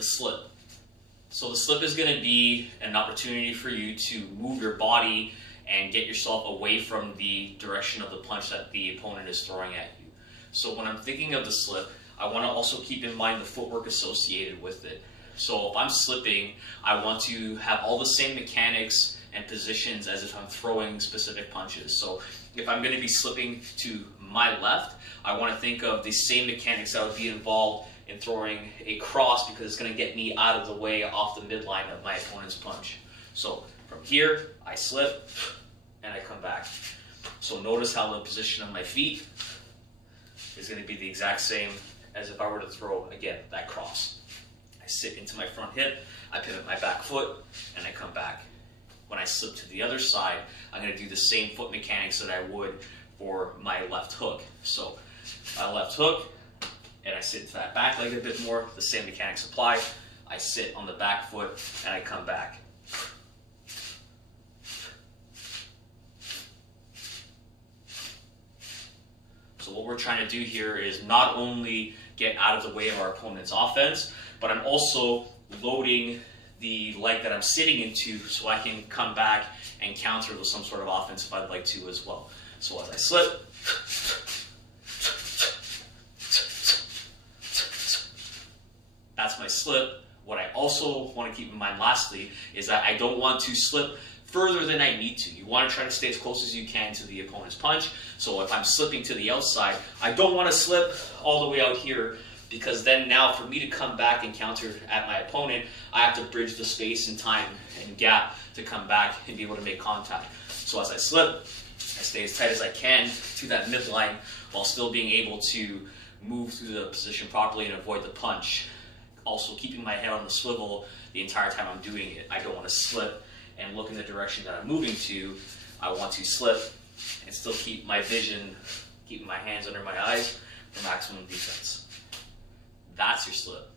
the slip. So the slip is going to be an opportunity for you to move your body and get yourself away from the direction of the punch that the opponent is throwing at you. So when I'm thinking of the slip, I want to also keep in mind the footwork associated with it. So if I'm slipping, I want to have all the same mechanics and positions as if I'm throwing specific punches. So if I'm going to be slipping to my left, I want to think of the same mechanics that would be involved in throwing a cross, because it's going to get me out of the way off the midline of my opponent's punch. So from here, I slip and I come back. So notice how the position of my feet is going to be the exact same as if I were to throw, again, that cross. I sit into my front hip, I pivot my back foot, and I come back. When I slip to the other side, I'm going to do the same foot mechanics that I would for my left hook. So my left hook, and I sit to that back leg a bit more, the same mechanics apply. I sit on the back foot and I come back. So what we're trying to do here is not only get out of the way of our opponent's offense, but I'm also loading the leg that I'm sitting into so I can come back and counter with some sort of offense if I'd like to as well. So as I slip, that's my slip. What I also want to keep in mind lastly is that I don't want to slip further than I need to. You want to try to stay as close as you can to the opponent's punch. So if I'm slipping to the outside, I don't want to slip all the way out here, because then now for me to come back and counter at my opponent, I have to bridge the space and time and gap to come back and be able to make contact. So as I slip, I stay as tight as I can to that midline while still being able to move through the position properly and avoid the punch. Also keeping my head on the swivel the entire time I'm doing it. I don't want to slip and look in the direction that I'm moving to. I want to slip and still keep my vision, keeping my hands under my eyes for maximum defense. That's your slip.